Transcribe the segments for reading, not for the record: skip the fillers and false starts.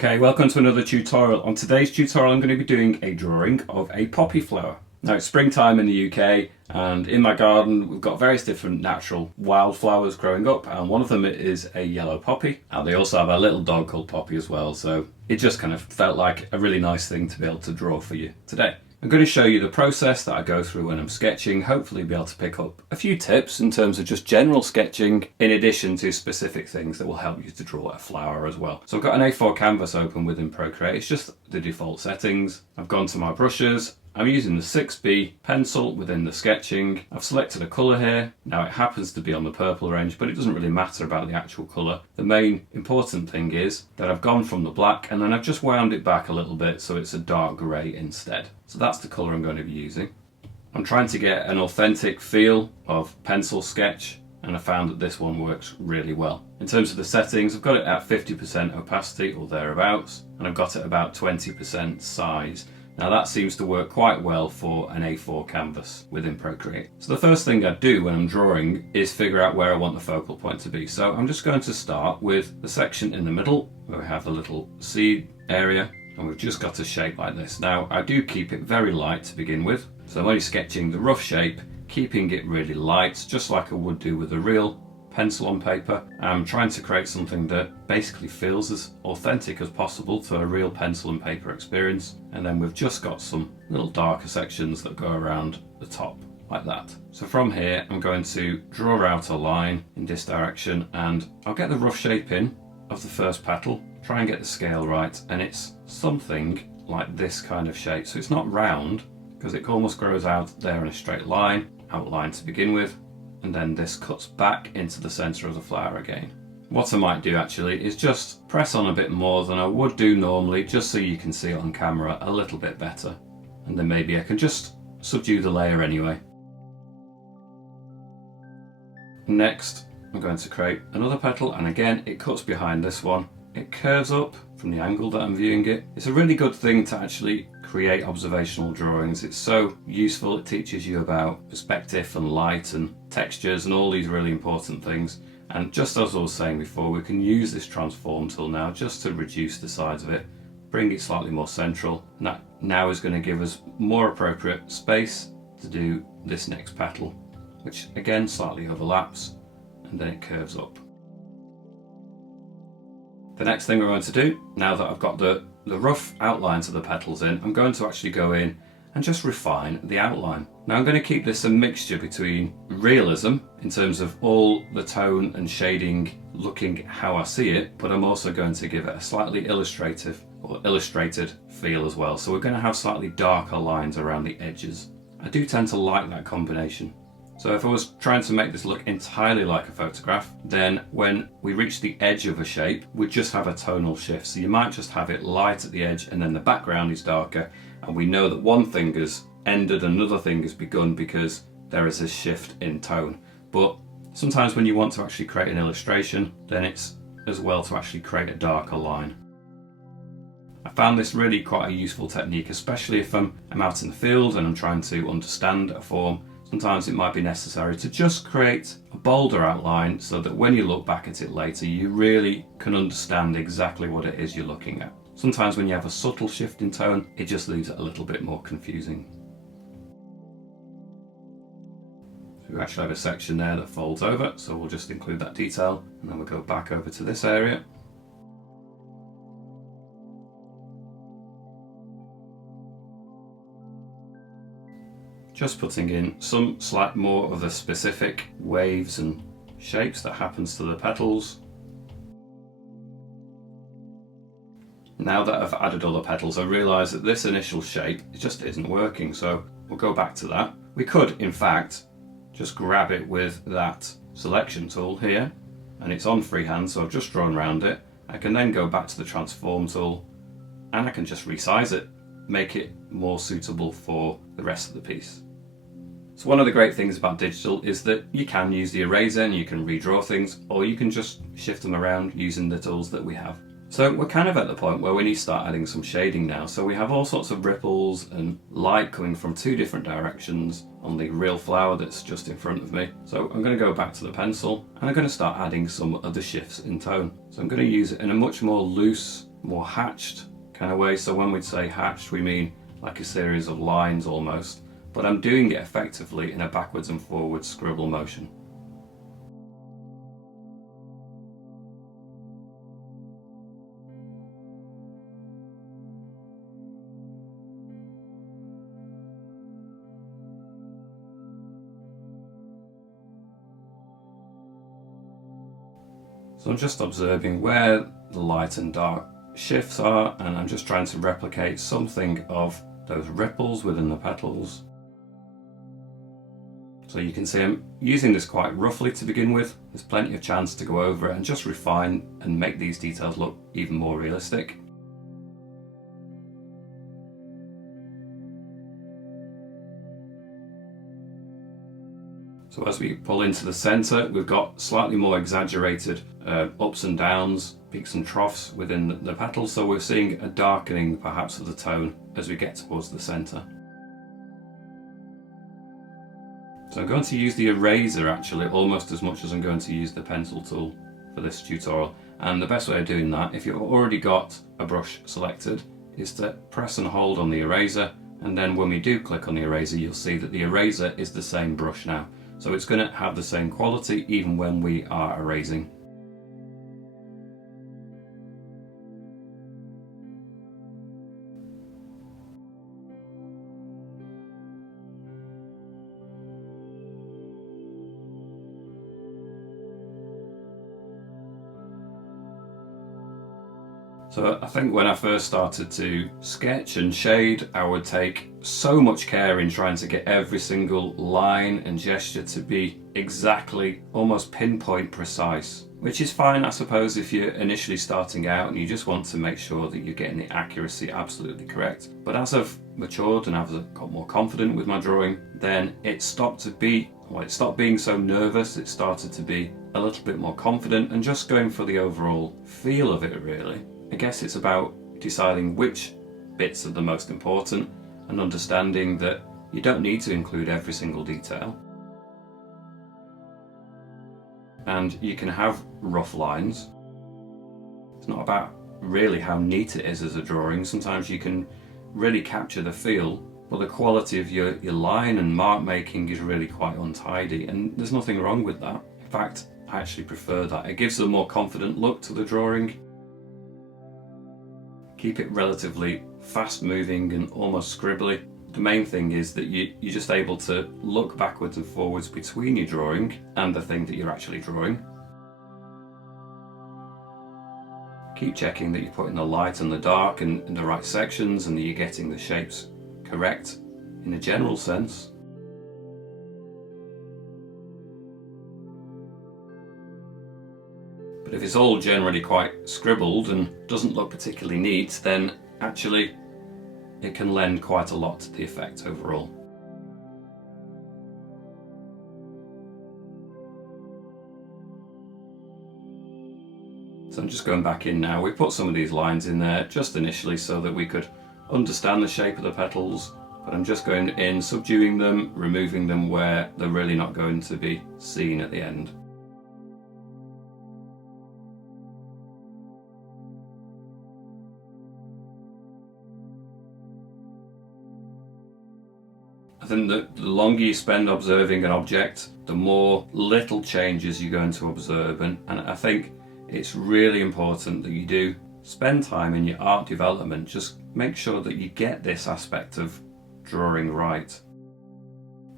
Okay, welcome to another tutorial. On today's tutorial I'm going to be doing a drawing of a poppy flower. Now it's springtime in the UK and in my garden we've got various different natural wildflowers growing up, and one of them is a yellow poppy, and they also have a little dog called Poppy as well, so it just kind of felt like a really nice thing to be able to draw for you today. I'm going to show you the process that I go through when I'm sketching, hopefully be able to pick up a few tips in terms of just general sketching, in addition to specific things that will help you to draw a flower as well. So I've got an A4 canvas open within Procreate. It's just the default settings. I've gone to my brushes. I'm using the 6B pencil within the sketching. I've selected a colour here. Now it happens to be on the purple range, but it doesn't really matter about the actual colour. The main important thing is that I've gone from the black and then I've just wound it back a little bit so it's a dark grey instead. So that's the colour I'm going to be using. I'm trying to get an authentic feel of pencil sketch, and I found that this one works really well. In terms of the settings, I've got it at 50% opacity or thereabouts, and I've got it about 20% size. Now that seems to work quite well for an A4 canvas within Procreate. So the first thing I do when I'm drawing is figure out where I want the focal point to be. So I'm just going to start with the section in the middle where we have the little seed area, and we've just got a shape like this. Now I do keep it very light to begin with, so I'm only sketching the rough shape, keeping it really light, just like I would do with a real pencil on paper. I'm trying to create something that basically feels as authentic as possible to a real pencil and paper experience. And then we've just got some little darker sections that go around the top like that. So from here I'm going to draw out a line in this direction, and I'll get the rough shape in of the first petal, try and get the scale right, and it's something like this kind of shape. So it's not round because it almost grows out there in a straight line, outline to begin with, and then this cuts back into the centre of the flower again. What I might do actually is just press on a bit more than I would do normally, just so you can see it on camera a little bit better, and then maybe I can just subdue the layer anyway. Next I'm going to create another petal, and again it cuts behind this one. It curves up from the angle that I'm viewing it. It's a really good thing to actually create observational drawings. It's so useful. It teaches you about perspective and light and textures and all these really important things. And just as I was saying before, we can use this transform tool now just to reduce the size of it, bring it slightly more central. And that now is going to give us more appropriate space to do this next petal, which again slightly overlaps, and then it curves up. The next thing we're going to do, now that I've got the rough outlines of the petals in, I'm going to actually go in and just refine the outline. Now I'm going to keep this a mixture between realism in terms of all the tone and shading looking how I see it, but I'm also going to give it a slightly illustrative or illustrated feel as well. So we're going to have slightly darker lines around the edges. I do tend to like that combination. So if I was trying to make this look entirely like a photograph, then when we reach the edge of a shape, we just have a tonal shift. So you might just have it light at the edge and then the background is darker, and we know that one thing has ended, another thing has begun because there is a shift in tone. But sometimes when you want to actually create an illustration, then it's as well to actually create a darker line. I found this really quite a useful technique, especially if I'm out in the field and I'm trying to understand a form. Sometimes it might be necessary to just create a bolder outline so that when you look back at it later, you really can understand exactly what it is you're looking at. Sometimes when you have a subtle shift in tone, it just leaves it a little bit more confusing. So we actually have a section there that folds over, so we'll just include that detail, and then we'll go back over to this area. Just putting in some slight more of the specific waves and shapes that happens to the petals. Now that I've added all the petals, I realise that this initial shape just isn't working, so we'll go back to that. We could, in fact, just grab it with that selection tool here, and it's on freehand, so I've just drawn around it. I can then go back to the transform tool, and I can just resize it, make it more suitable for the rest of the piece. So one of the great things about digital is that you can use the eraser and you can redraw things, or you can just shift them around using the tools that we have. So we're kind of at the point where we need to start adding some shading now. So we have all sorts of ripples and light coming from two different directions on the real flower that's just in front of me. So I'm going to go back to the pencil and I'm going to start adding some of the shifts in tone. So I'm going to use it in a much more loose more hatched kind of way. So when we say hatched, we mean like a series of lines almost, but I'm doing it effectively in a backwards and forwards scribble motion. So I'm just observing where the light and dark shifts are, and I'm just trying to replicate something of those ripples within the petals. So you can see I'm using this quite roughly to begin with. There's plenty of chance to go over it and just refine and make these details look even more realistic. So as we pull into the centre, we've got slightly more exaggerated ups and downs, peaks and troughs within the petals, so we're seeing a darkening perhaps of the tone as we get towards the centre. So I'm going to use the eraser actually almost as much as I'm going to use the pencil tool for this tutorial, and the best way of doing that, if you've already got a brush selected, is to press and hold on the eraser, and then when we do click on the eraser you'll see that the eraser is the same brush now. So it's going to have the same quality even when we are erasing. So I think when I first started to sketch and shade, I would take so much care in trying to get every single line and gesture to be exactly, almost pinpoint precise. Which is fine, I suppose, if you're initially starting out and you just want to make sure that you're getting the accuracy absolutely correct. But as I've matured and as I've got more confident with my drawing, then it stopped being so nervous, it started to be a little bit more confident and just going for the overall feel of it really. I guess it's about deciding which bits are the most important and understanding that you don't need to include every single detail. And you can have rough lines. It's not about really how neat it is as a drawing. Sometimes you can really capture the feel, but the quality of your line and mark making is really quite untidy, and there's nothing wrong with that. In fact, I actually prefer that. It gives a more confident look to the drawing. Keep it relatively fast moving and almost scribbly. The main thing is that you're just able to look backwards and forwards between your drawing and the thing that you're actually drawing. Keep checking that you're putting the light and the dark in the right sections and that you're getting the shapes correct in a general sense. But if it's all generally quite scribbled and doesn't look particularly neat, then actually it can lend quite a lot to the effect overall. So I'm just going back in now. We put some of these lines in there just initially so that we could understand the shape of the petals, but I'm just going in, subduing them, removing them where they're really not going to be seen at the end. I think that the longer you spend observing an object, the more little changes you're going to observe, and I think it's really important that you do spend time in your art development. Just make sure that you get this aspect of drawing right.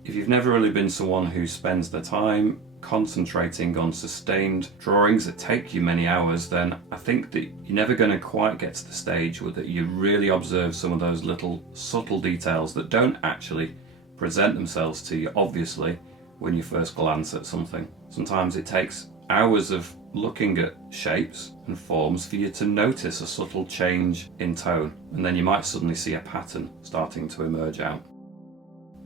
If you've never really been someone who spends the time concentrating on sustained drawings that take you many hours, then I think that you're never going to quite get to the stage where that you really observe some of those little subtle details that don't actually present themselves to you obviously when you first glance at something. Sometimes it takes hours of looking at shapes and forms for you to notice a subtle change in tone, and then you might suddenly see a pattern starting to emerge out.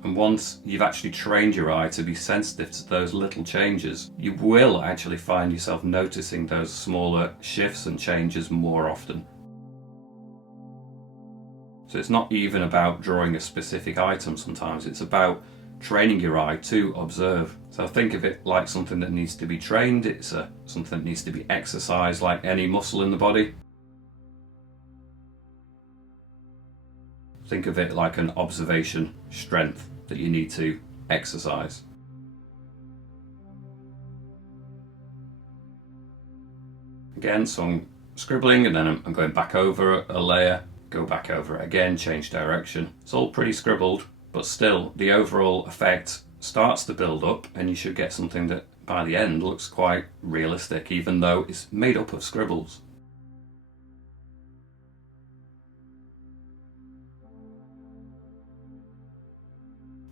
And once you've actually trained your eye to be sensitive to those little changes, you will actually find yourself noticing those smaller shifts and changes more often. So it's not even about drawing a specific item sometimes, it's about training your eye to observe. So think of it like something that needs to be trained, it's something that needs to be exercised like any muscle in the body. think of it like an observation strength that you need to exercise. Again, so I'm scribbling and then I'm going back over a layer, go back over it again, change direction. It's all pretty scribbled, but still the overall effect starts to build up and you should get something that by the end looks quite realistic, even though it's made up of scribbles.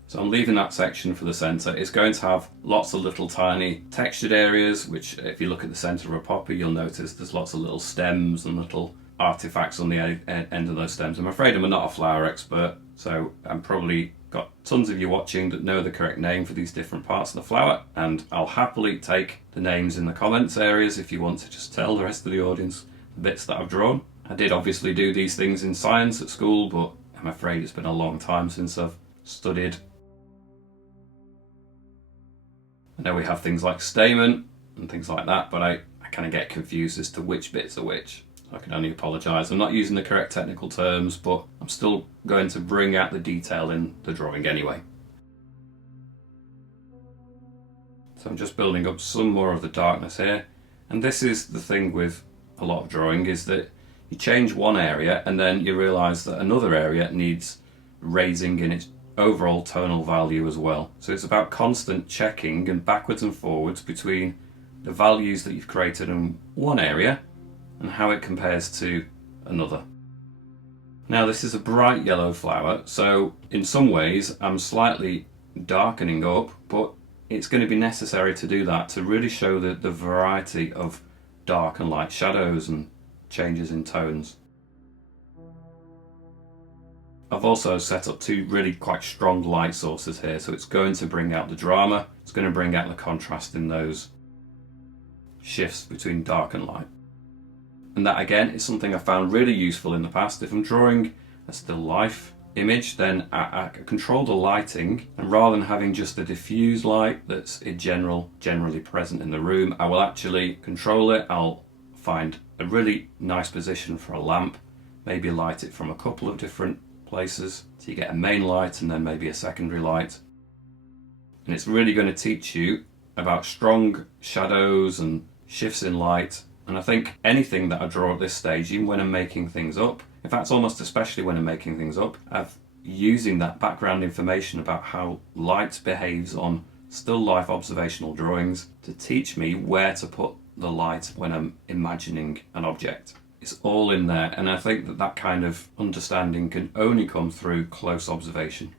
So I'm leaving that section for the centre. It's going to have lots of little tiny textured areas, which if you look at the centre of a poppy, you'll notice there's lots of little stems and little artifacts on the end of those stems. I'm afraid I'm not a flower expert, so I'm probably got tons of you watching that know the correct name for these different parts of the flower, and I'll happily take the names in the comments areas if you want to just tell the rest of the audience the bits that I've drawn. I did obviously do these things in science at school, but I'm afraid it's been a long time since I've studied. I know we have things like stamen and things like that, but I kind of get confused as to which bits are which. I can only apologise. I'm not using the correct technical terms, but I'm still going to bring out the detail in the drawing anyway. So I'm just building up some more of the darkness here. And this is the thing with a lot of drawing, is that you change one area and then you realise that another area needs raising in its overall tonal value as well. So it's about constant checking and backwards and forwards between the values that you've created in one area and how it compares to another. Now this is a bright yellow flower, so in some ways I'm slightly darkening up, but it's going to be necessary to do that to really show the variety of dark and light shadows and changes in tones. I've also set up two really quite strong light sources here, so it's going to bring out the drama, it's going to bring out the contrast in those shifts between dark and light. And that again is something I found really useful in the past. If I'm drawing a still life image, then I control the lighting, and rather than having just a diffuse light that's generally present in the room, I will actually control it. I'll find a really nice position for a lamp, maybe light it from a couple of different places, so you get a main light and then maybe a secondary light. And it's really going to teach you about strong shadows and shifts in light. And I think anything that I draw at this stage, even when I'm making things up, in fact almost especially when I'm making things up, I'm using that background information about how light behaves on still life observational drawings to teach me where to put the light when I'm imagining an object. It's all in there, and I think that that kind of understanding can only come through close observation.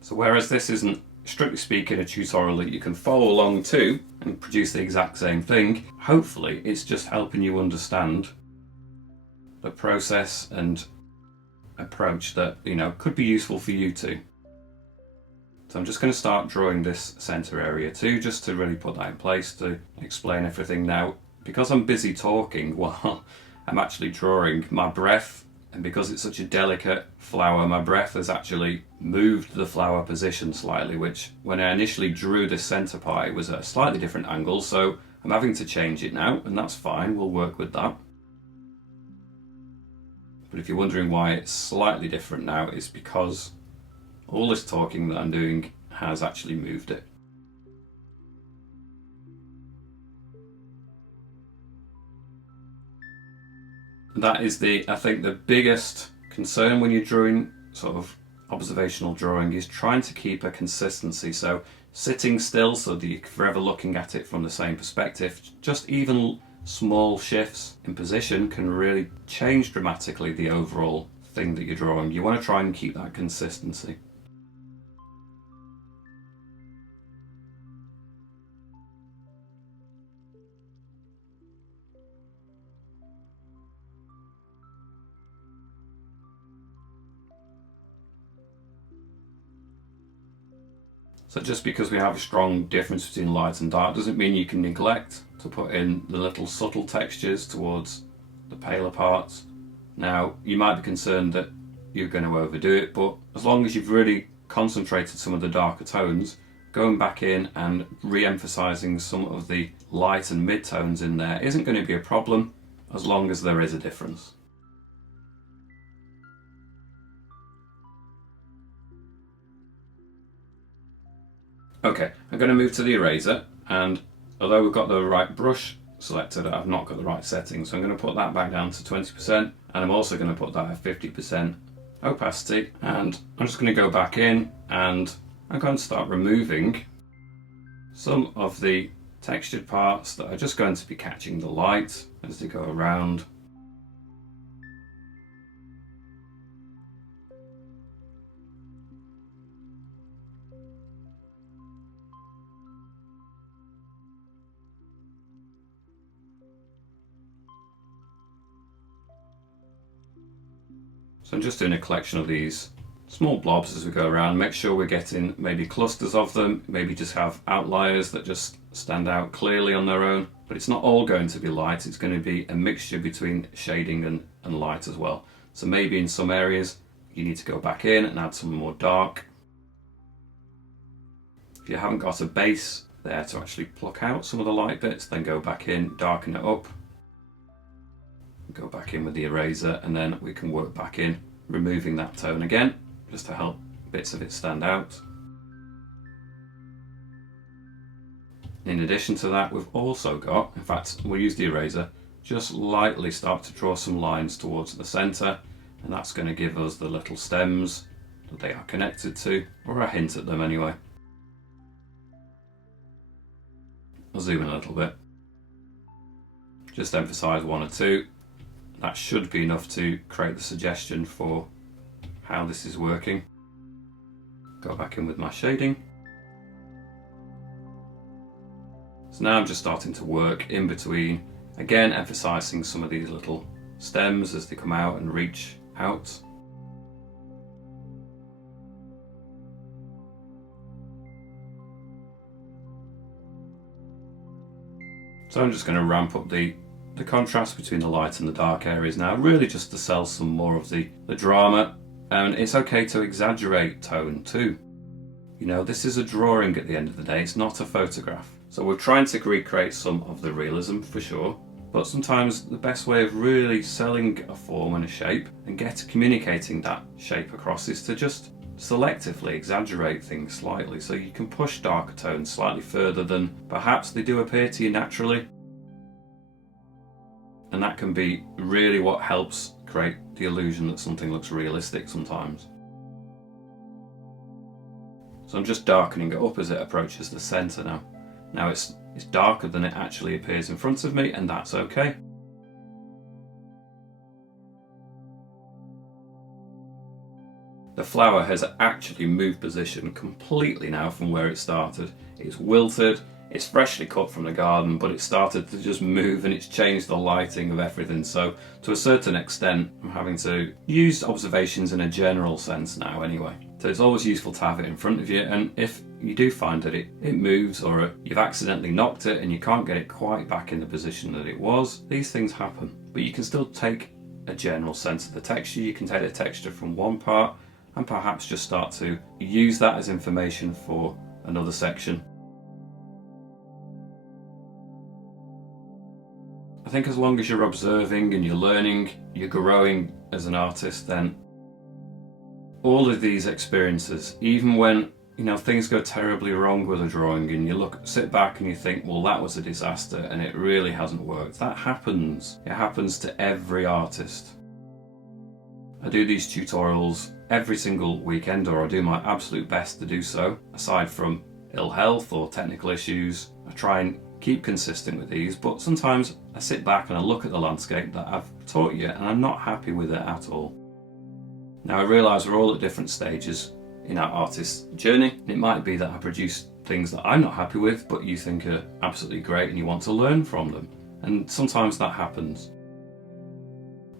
So whereas this isn't, strictly speaking, a tutorial that you can follow along to and produce the exact same thing, hopefully it's just helping you understand the process and approach that, you know, could be useful for you too. So I'm just going to start drawing this centre area too, just to really put that in place to explain everything. Now, because I'm busy talking while I'm actually drawing, my breath, and because it's such a delicate flower, my breath has actually moved the flower position slightly, which when I initially drew this centre part, it was at a slightly different angle, so I'm having to change it now, and that's fine, we'll work with that. But if you're wondering why it's slightly different now, it's because all this talking that I'm doing has actually moved it. That is I think the biggest concern when you're drawing sort of observational drawing is trying to keep a consistency. So sitting still so that you're forever looking at it from the same perspective, just even small shifts in position can really change dramatically the overall thing that you're drawing. You want to try and keep that consistency. So just because we have a strong difference between light and dark doesn't mean you can neglect to put in the little subtle textures towards the paler parts. Now, you might be concerned that you're going to overdo it, but as long as you've really concentrated some of the darker tones, going back in and re-emphasising some of the light and mid-tones in there isn't going to be a problem as long as there is a difference. Okay, I'm going to move to the eraser, and although we've got the right brush selected, I've not got the right settings, so I'm going to put that back down to 20%, and I'm also going to put that at 50% opacity, and I'm just going to go back in and I'm going to start removing some of the textured parts that are just going to be catching the light as they go around. So I'm just doing a collection of these small blobs as we go around. Make sure we're getting maybe clusters of them, maybe just have outliers that just stand out clearly on their own. But it's not all going to be light, it's going to be a mixture between shading and light as well. So maybe in some areas you need to go back in and add some more dark. If you haven't got a base there to actually pluck out some of the light bits, then go back in, darken it up. Go back in with the eraser, and then we can work back in, removing that tone again, just to help bits of it stand out. In addition to that, we've also got, in fact, we'll use the eraser, just lightly start to draw some lines towards the centre, and that's going to give us the little stems that they are connected to, or a hint at them anyway. I'll zoom in a little bit. Just emphasise one or two. That should be enough to create the suggestion for how this is working. Go back in with my shading. So now I'm just starting to work in between, again emphasising some of these little stems as they come out and reach out. So I'm just going to ramp up the contrast between the light and the dark areas now, really just to sell some more of the drama. And it's okay to exaggerate tone too. You know, this is a drawing at the end of the day, it's not a photograph. So we're trying to recreate some of the realism for sure, but sometimes the best way of really selling a form and a shape and communicating that shape across is to just selectively exaggerate things slightly, so you can push darker tones slightly further than perhaps they do appear to you naturally. And that can be really what helps create the illusion that something looks realistic sometimes. So I'm just darkening it up as it approaches the centre now. Now it's darker than it actually appears in front of me, and that's okay. The flower has actually moved position completely now from where it started. It's wilted. It's freshly cut from the garden, but it started to just move and it's changed the lighting of everything. So to a certain extent, I'm having to use observations in a general sense now anyway. So it's always useful to have it in front of you, and if you do find that it moves, or you've accidentally knocked it and you can't get it quite back in the position that it was, these things happen. But you can still take a general sense of the texture. You can take the texture from one part and perhaps just start to use that as information for another section. I think as long as you're observing and you're learning, you're growing as an artist, then all of these experiences, even when things go terribly wrong with a drawing and you sit back and you think, well, that was a disaster and it really hasn't worked. That happens. It happens to every artist. I do these tutorials every single weekend, or I do my absolute best to do so. Aside from ill health or technical issues, I try and keep consistent with these, but sometimes I sit back and I look at the landscape that I've taught you and I'm not happy with it at all. Now I realise we're all at different stages in our artist's journey, and it might be that I produce things that I'm not happy with but you think are absolutely great and you want to learn from them, and sometimes that happens.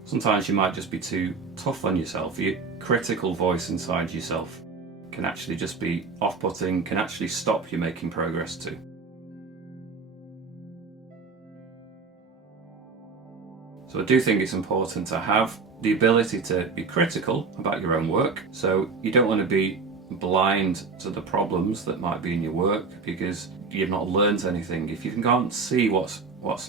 Sometimes you might just be too tough on yourself. Your critical voice inside yourself can actually just be off-putting, can actually stop you making progress too. So I do think it's important to have the ability to be critical about your own work. So you don't want to be blind to the problems that might be in your work because you've not learned anything. If you can't see what's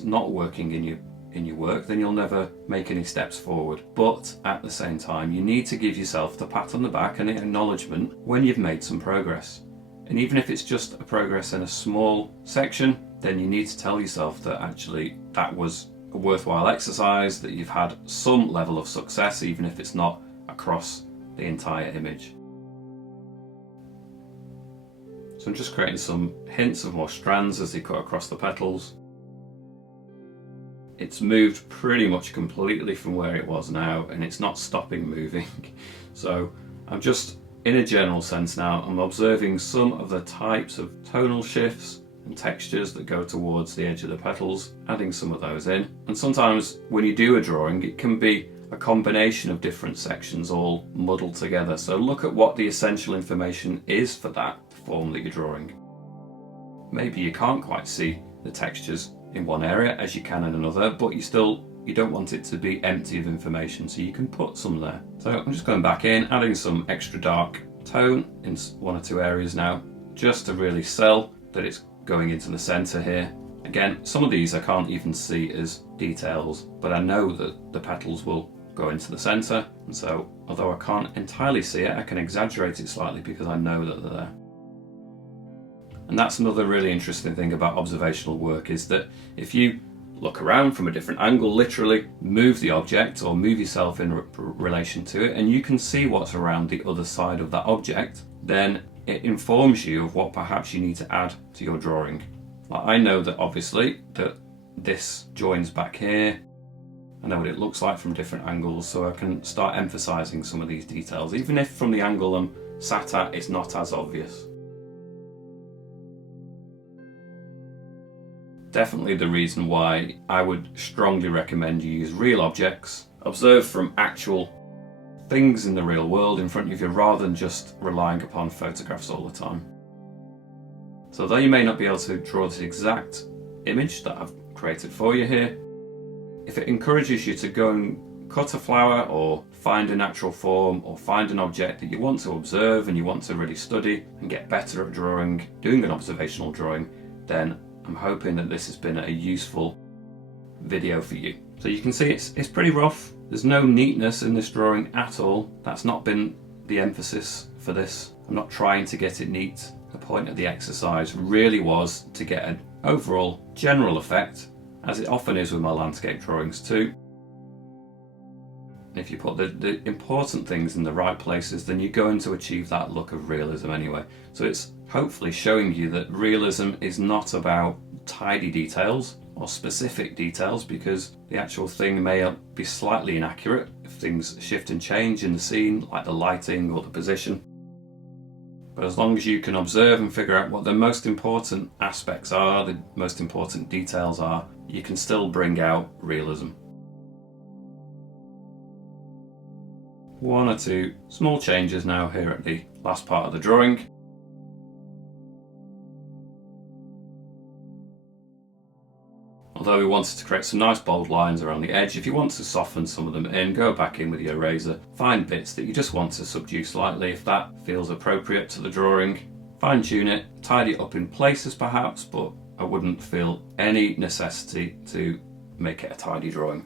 not working in your work, then you'll never make any steps forward. But at the same time, you need to give yourself the pat on the back and the acknowledgement when you've made some progress. And even if it's just a progress in a small section, then you need to tell yourself that actually that was a worthwhile exercise, that you've had some level of success, even if it's not across the entire image. So I'm just creating some hints of more strands as they cut across the petals. It's moved pretty much completely from where it was now, and it's not stopping moving. So I'm just, in a general sense now, I'm observing some of the types of tonal shifts and textures that go towards the edge of the petals, adding some of those in. And sometimes when you do a drawing, it can be a combination of different sections all muddled together. So look at what the essential information is for that form that you're drawing. Maybe you can't quite see the textures in one area as you can in another, but you don't want it to be empty of information, so you can put some there. So I'm just going back in, adding some extra dark tone in one or two areas now, just to really sell that it's going into the center here. Again, some of these I can't even see as details, but I know that the petals will go into the center, and so although I can't entirely see it, I can exaggerate it slightly because I know that they're there. And that's another really interesting thing about observational work, is that if you look around from a different angle, literally move the object or move yourself in relation to it, and you can see what's around the other side of that object, then it informs you of what perhaps you need to add to your drawing. Like, I know that obviously that this joins back here. I know what it looks like from different angles, so I can start emphasizing some of these details, even if from the angle I'm sat at it's not as obvious. Definitely the reason why I would strongly recommend you use real objects. Observe from actual things in the real world in front of you rather than just relying upon photographs all the time. So though you may not be able to draw this exact image that I've created for you here, if it encourages you to go and cut a flower or find a natural form or find an object that you want to observe and you want to really study and get better at drawing, doing an observational drawing, then I'm hoping that this has been a useful video for you. So you can see it's pretty rough. There's no neatness in this drawing at all. That's not been the emphasis for this. I'm not trying to get it neat. The point of the exercise really was to get an overall general effect, as it often is with my landscape drawings too. If you put the important things in the right places, then you're going to achieve that look of realism anyway. So it's hopefully showing you that realism is not about tidy details or specific details, because the actual thing may be slightly inaccurate if things shift and change in the scene, like the lighting or the position. But as long as you can observe and figure out what the most important aspects are, the most important details are, you can still bring out realism. One or two small changes now here at the last part of the drawing. Although we wanted to create some nice bold lines around the edge, if you want to soften some of them in, go back in with your eraser, find bits that you just want to subdue slightly if that feels appropriate to the drawing, fine tune it, tidy it up in places perhaps, but I wouldn't feel any necessity to make it a tidy drawing.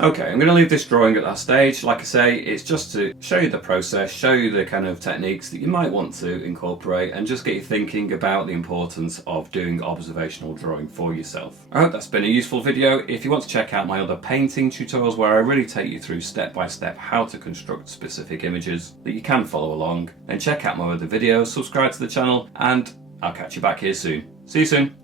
Okay, I'm going to leave this drawing at that stage. Like I say, it's just to show you the process, show you the kind of techniques that you might want to incorporate, and just get you thinking about the importance of doing observational drawing for yourself. I hope that's been a useful video. If you want to check out my other painting tutorials where I really take you through step by step how to construct specific images that you can follow along, then check out my other videos, subscribe to the channel, and I'll catch you back here soon. See you soon.